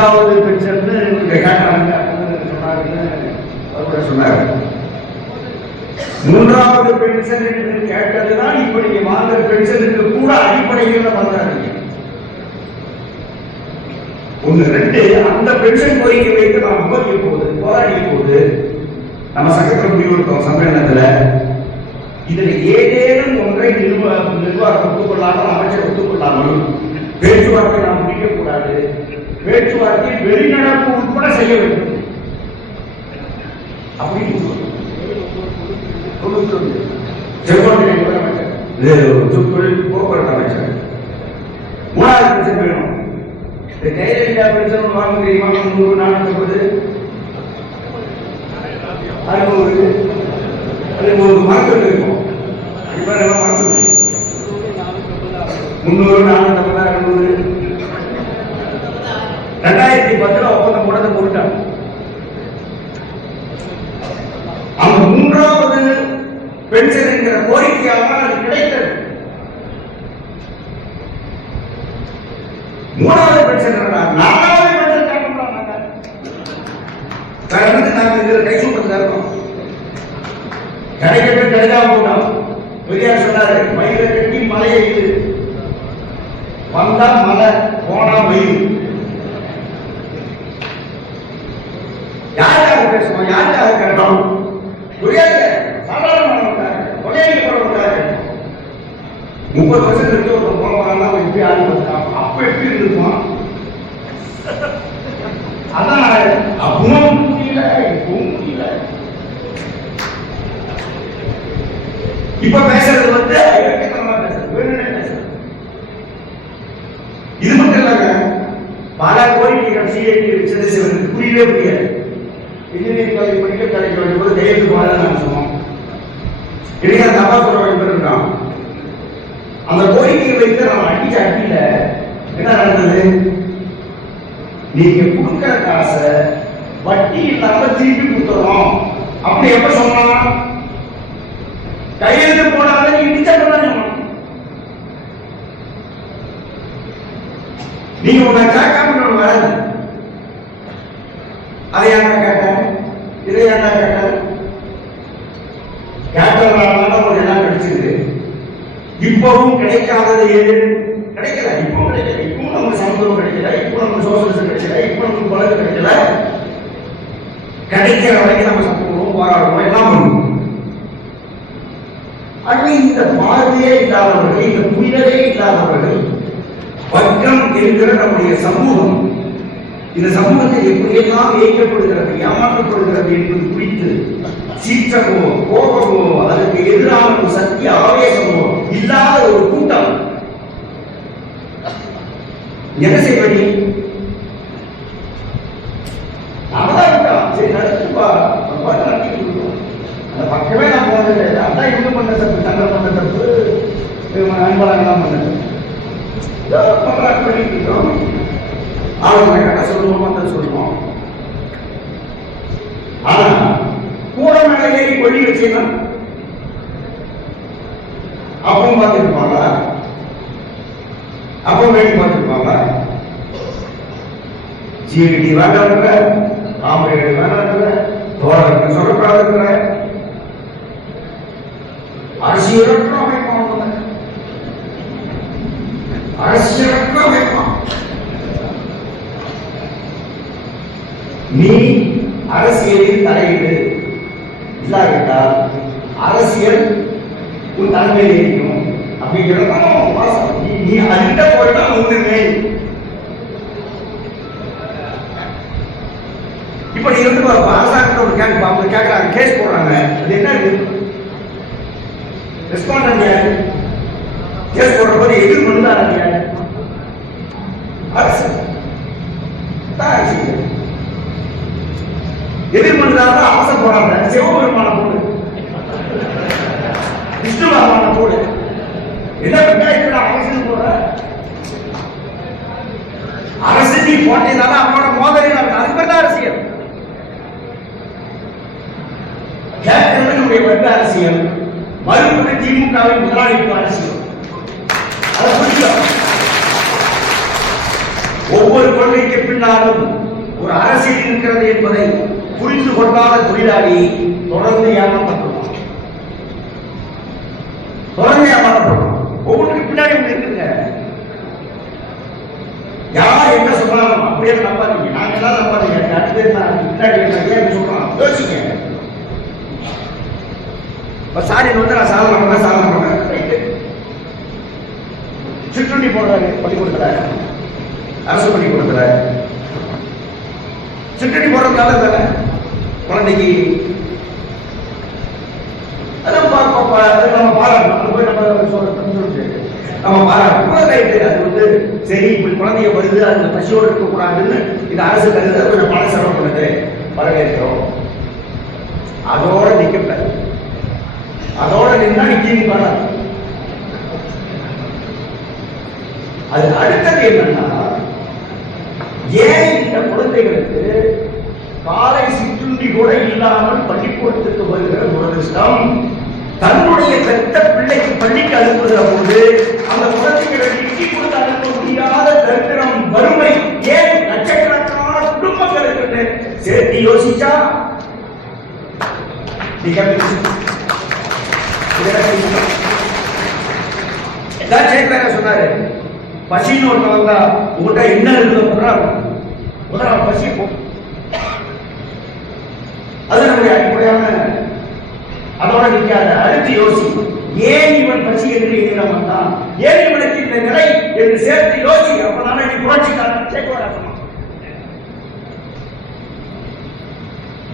மூன்றாவது பென்ஷன் கேட்டாங்க சொன்னார். மூன்றாவது பென்ஷன் என்று கேட்டதுதான் இப்ப நீங்க வாங்குற பென்ஷனுக்கு கூட அடிப்படையில் வந்தாங்க. ஒண்ணு ரெண்டு அந்த பென்ஷன் கோரிக்கை வைத்து நாம் விவாதிக்க போது போராடிய போது நம்ம சங்கத்தில் முடிவெடுத்தோம் சம்மேளனத்துல. இதுல ஏதேனும் ஒன்றை நிர்வாகம் ஒத்துக்கொள்ளாமல் அமைச்சர் ஒத்துக்கொள்ளாமல் பேச்சுவார்த்தை நாம் முடிக்கக்கூடாது. பேச்சுவார்த்தை வெளிநடப்பு உட்பட செய்ய வேண்டும் அப்படின்னு செங்கோட்டை முதலமைச்சர், தொழில் போக்குவரத்து அமைச்சர். மூணாவது பென்ஷன் வேணும். இந்த ஜெயலலிதா பென்ஷன் வாங்க தெரியுமா? 350 600 அது ஒரு மரத்தில் இருக்கும். இப்ப நம்ம மரத்தில் 300 450 600 2010 ஒப்பந்தம் கூட போட்டாங்க. அந்த மூன்றாவது பென்ஷன் என்கிற கோரிக்கையாக அது கிடைத்தது. மூணாவது பென்ஷன் நாலாவது பென்ஷன் நாங்கள் கை சூப்பத்தில் இருக்கோம். கிடைக்கட்டும் கிடைக்காம போட்டோம். பெரியார் சொன்னாரு, மயிலை கட்டி மலையை வந்தா மலை போனா மயில். யாருக்காக பேசணும், யாருக்காக கேட்டோம்? புரியாது. சாதாரணமானவங்க கொலையடிக்கப்படக்கூடாது. 30 வருஷம் இருக்கு ஒரு போனவங்க எப்படி ஆள் பார்த்தான். அப்ப எப்படி இருந்துருக்கும்? அதான் அப்பவும் முடியல, இப்பவும் முடியல. இப்ப பேசுறது பேசுறது இது மட்டும் இல்லங்க. பல கோரிக்கைகள் சிஐடி சந்திரசேகரனுக்கு புரியவே புரியாது. இன்ஜினியரிங் காலேஜ் படிக்க கிடைக்க வேண்டிய போது கையெழுத்து போட நாங்கள் சொன்னோம். இடையே தப்பா சொல்ல வேண்டும் இருக்கான். அந்த கோரிக்கையை வைத்து நம்ம அடிச்ச அடியில என்ன நடந்தது? நீங்க கொடுக்கிற காசை வட்டி இல்லாம திருப்பி கொடுத்துறோம் அப்படி எப்ப சொன்னா? கையெழுத்து போடாத இடிச்சா சொன்னாங்க. நீங்க உன்னை கேட்காம வராது. அதை ஏன்டா கேட்டேன், இதை ஏன்டா கேட்டேன்? கேட்டதுனால ஒரு இடம் கிடைச்சிருக்கு. இப்பவும் கிடைக்காதது எது? கிடைக்கல. இப்போ கிடைக்கல. இப்போ நமக்கு சமத்துவம் கிடைக்கல. இப்போ நமக்கு சோசியலிசம் கிடைக்கல. இப்போ நமக்கு பழகு கிடைக்கல. கிடைக்கிற வரைக்கும் நம்ம சமத்துவம் போராடுவோம், எல்லாம் பண்ணுவோம். ஆகவே இந்த பார்வையே இல்லாதவர்கள், இந்த புரிதலே இல்லாதவர்கள் வர்க்கம் என்கிற நம்முடைய சமூகம், இந்த சமூகத்தில் எப்படியெல்லாம் இயக்கப்படுகிறது, ஏமாற்றப்படுகிறது என்பது குறித்து சீற்றமோ கோபமோ அதற்கு எதிரான ஒரு சத்திய ஆவேசமோ இல்லாத ஒரு கூட்டம் என்ன செய்வது? அவதான் சரி நடத்துப்பா நடத்தி கொடுக்கும். அந்த பக்கமே நான் போனது. அதான் இவங்க பண்ண தப்பு, தங்கள் பண்ண தப்பு, அன்பழகெல்லாம் பண்ணது பண்ணிட்டு இருக்கோம். அவங்க கட்ட சொல்லுவோம், அந்த சொல்லுவோம். ஆனா கூட மேலே கொள்ளி வச்சுன்னா அப்பவும் பார்த்துருப்பாங்க, அப்பவும் வேண்டி பார்த்துருப்பாங்க. ஜிடி வேண்டாம், காமெடி வேண்டாம், தோழருக்கு சொல்லக்கூடாது. அரசியலற்ற அமைப்பான அரசியலற்ற அமைப்பான். நீ அரசியலில் தலையீடு இல்லாவிட்டால் அரசியல் உன் தலைமையில் இருக்கணும் அப்படிங்கிறத நீ அண்ட போயிட்டா ஒண்ணுமே. இப்ப நீ வந்து அரசாங்கத்தை ஒரு கேட்கறாங்க, கேஸ் போடுறாங்க. அது என்ன ரெஸ்பாண்டன்ட் யாரு? கேஸ் போடுற போது எதிர் மனுதாரன் யாரு? அரசு. எதிர் மனுதாரன் அவசரம் போடாம சிவபெருமான போடு, விஷ்ணு பகவான போடு. என்ன அவசரம் போட அரசு நீ போட்டீங்கன்னா அவனோட மோதலில் அதுக்கு பேர் தான் அரசியல். கேட்கிறது நம்முடைய வர்க்க அரசியல், மறுபடி திமுகவின் முதலாளிப்பு அரசியல். ஒவ்வொரு கொள்கைக்கு பின்னாலும் ஒரு அரசியல் இருக்கிறது என்பதை புரிந்து கொண்டாத தொழிலாளி தொடர்ந்து ஏமாற்றப்படுவான். தொடர்ந்து ஏமாற்றப்படுவான். ஒவ்வொன்றுக்கு பின்னாடி ஒன்று இருக்குங்க. யார் என்ன சொன்னாலும் அப்படியே நம்பாதீங்க. நாங்க எல்லாம் நம்பாதீங்க. அடுத்து பின்னாடி ஏன் சொல்றோம் யோசிக்க. சாரின்னு வந்து நான் சாதனை பண்ணேன். சிற்றுண்டி போடுறாரு பள்ளிக்கூடத்துல, அரசு பள்ளிக்கூடத்துல சிற்றுண்டி போடுறதுனால தானே குழந்தைக்கு நம்ம பாராட்டணும். போய் நம்ம பாராட்டணும். அது வந்து சரி இப்படி குழந்தைய வருது, அந்த பசியோடு இருக்கக்கூடாதுன்னு இந்த அரசு கருது, கொஞ்சம் பணம் செலவு பண்ணுது, வரவேற்கிறோம். அதோட நிற்கக்கூடாது. அதோட நின்னா நிச்சயம் பண்ணாது. அது அடுத்தது என்னன்னா, ஏன் இந்த குழந்தைகளுக்கு காலை சிற்றுண்டி கூட இல்லாமல் பள்ளிக்கூடத்துக்கு வருகிற துரதிருஷ்டம், தன்னுடைய பெத்த பிள்ளைக்கு பள்ளிக்கு அனுப்புகிற போது அந்த குழந்தைகளை இட்லி கொடுத்து அனுப்ப முடியாத தரித்திரம், வறுமை ஏன் லட்சக்கணக்கான குடும்பங்களுக்கு சேர்த்து யோசிச்சா சொன்னாரு. பசின்னு ஒருத்த வந்தா உங்கள்கிட்ட என்ன இருக்குதா பசி அது நம்முடைய அடிப்படையான. அதோட நிற்காத, அடுத்து யோசி. ஏன் இவன் பசி என்று எண்ணிடம் வந்தான், ஏன் இவனுக்கு இந்த நிலை என்று சேர்த்து யோசி. அப்பதானே நீ புரட்சிக்காரன்.